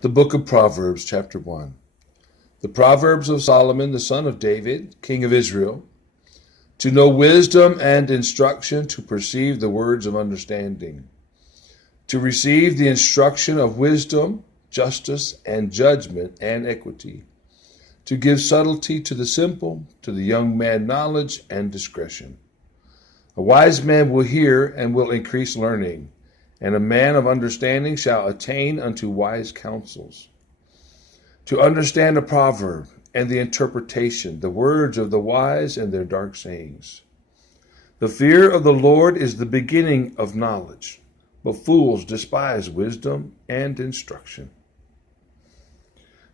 The book of Proverbs, chapter 1. The Proverbs of Solomon, the son of David, king of Israel, to know wisdom and instruction, to perceive the words of understanding, to receive the instruction of wisdom, justice, and judgment, and equity, to give subtlety to the simple, to the young man knowledge and discretion. A wise man will hear and will increase learning, and a man of understanding shall attain unto wise counsels. To understand a proverb and the interpretation, the words of the wise and their dark sayings. The fear of the Lord is the beginning of knowledge, but fools despise wisdom and instruction.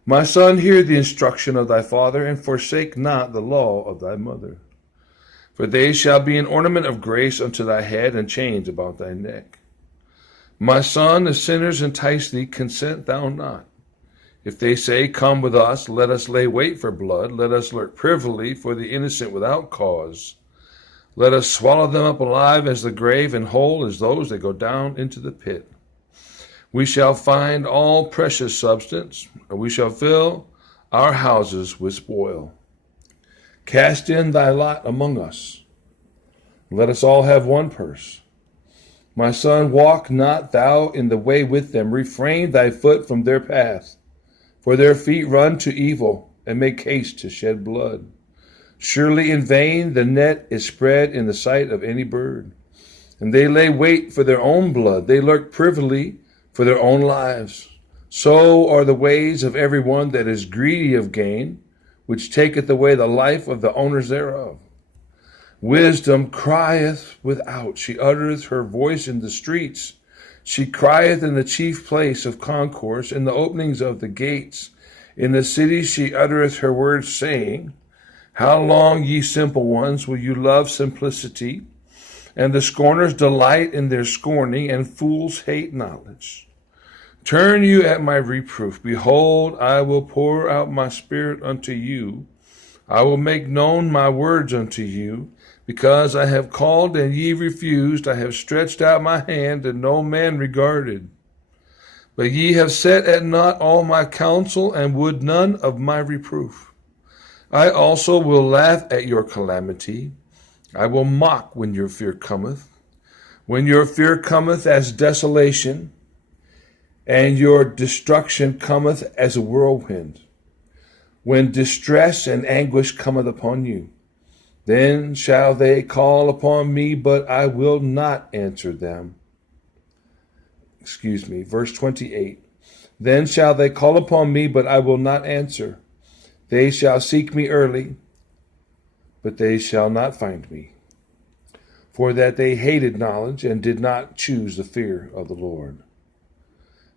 My son, hear the instruction of thy father, and forsake not the law of thy mother. For they shall be an ornament of grace unto thy head, and chains about thy neck. My son, if sinners entice thee, consent thou not. If they say, Come with us, let us lay wait for blood, let us lurk privily for the innocent without cause. Let us swallow them up alive as the grave, and whole as those that go down into the pit. We shall find all precious substance, and we shall fill our houses with spoil. Cast in thy lot among us. Let us all have one purse. My son, walk not thou in the way with them. Refrain thy foot from their path. For their feet run to evil, and make haste to shed blood. Surely in vain the net is spread in the sight of any bird. And they lay wait for their own blood. They lurk privily for their own lives. So are the ways of every one that is greedy of gain, which taketh away the life of the owners thereof. Wisdom crieth without, she uttereth her voice in the streets. She crieth in the chief place of concourse, in the openings of the gates. In the city she uttereth her words, saying, How long, ye simple ones, will you love simplicity? And the scorners delight in their scorning, and fools hate knowledge. Turn you at my reproof. Behold, I will pour out my spirit unto you. I will make known my words unto you. Because I have called and ye refused, I have stretched out my hand and no man regarded. But ye have set at naught all my counsel and would none of my reproof. I also will laugh at your calamity. I will mock when your fear cometh. When your fear cometh as desolation, and your destruction cometh as a whirlwind. When distress and anguish cometh upon you. Then shall they call upon me, but I will not answer them. Verse 28. Then shall they call upon me, but I will not answer. They shall seek me early, but they shall not find me. For that they hated knowledge and did not choose the fear of the Lord.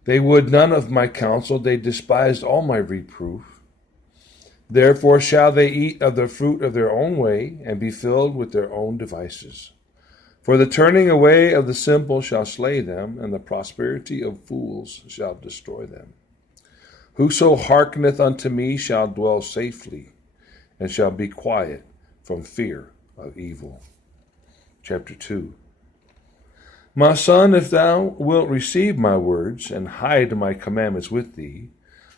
They would none of my counsel, they despised all my reproof. Therefore shall they eat of the fruit of their own way, and be filled with their own devices. For the turning away of the simple shall slay them, and the prosperity of fools shall destroy them. Whoso hearkeneth unto me shall dwell safely, and shall be quiet from fear of evil. Chapter 2. My son, if thou wilt receive my words, and hide my commandments with thee,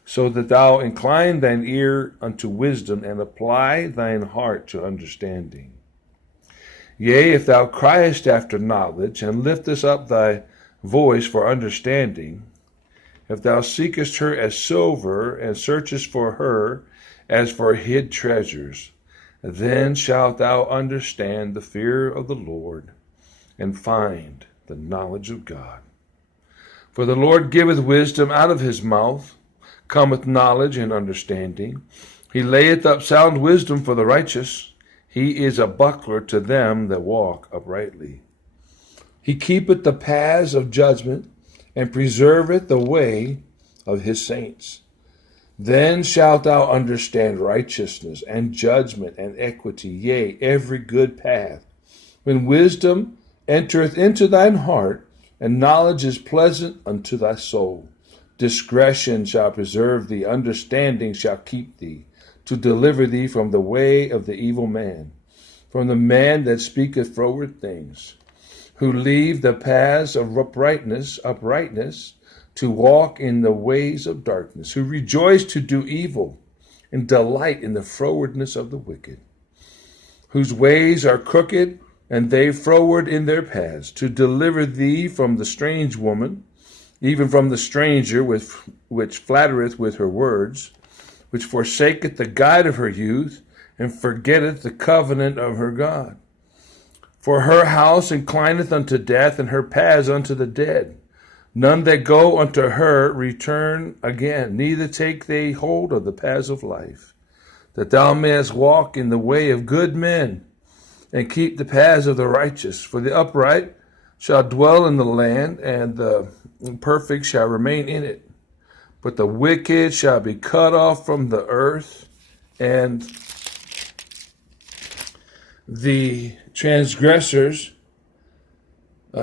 so that thou incline thine ear unto wisdom, and apply thine heart to understanding. Yea, if thou criest after knowledge, and liftest up thy voice for understanding, if thou seekest her as silver, and searchest for her as for hid treasures, then shalt thou understand the fear of the Lord, and find the knowledge of God. For the Lord giveth wisdom out of his mouth, cometh knowledge and understanding. He layeth up sound wisdom for the righteous. He is a buckler to them that walk uprightly. He keepeth the paths of judgment, and preserveth the way of his saints. Then shalt thou understand righteousness, and judgment, and equity, yea, every good path. When wisdom entereth into thine heart, and knowledge is pleasant unto thy soul. Discretion shall preserve thee, understanding shall keep thee, to deliver thee from the way of the evil man, from the man that speaketh froward things, who leave the paths of uprightness, to walk in the ways of darkness, who rejoice to do evil and delight in the frowardness of the wicked, whose ways are crooked, and they froward in their paths, to deliver thee from the strange woman, even from the stranger which flattereth with her words, which forsaketh the guide of her youth, and forgetteth the covenant of her God. For her house inclineth unto death, and her paths unto the dead. None that go unto her return again, neither take they hold of the paths of life, that thou mayest walk in the way of good men, and keep the paths of the righteous. For the upright shall dwell in the land, and the perfect shall remain in it. But the wicked shall be cut off from the earth, and the transgressors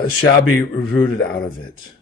shall be rooted out of it.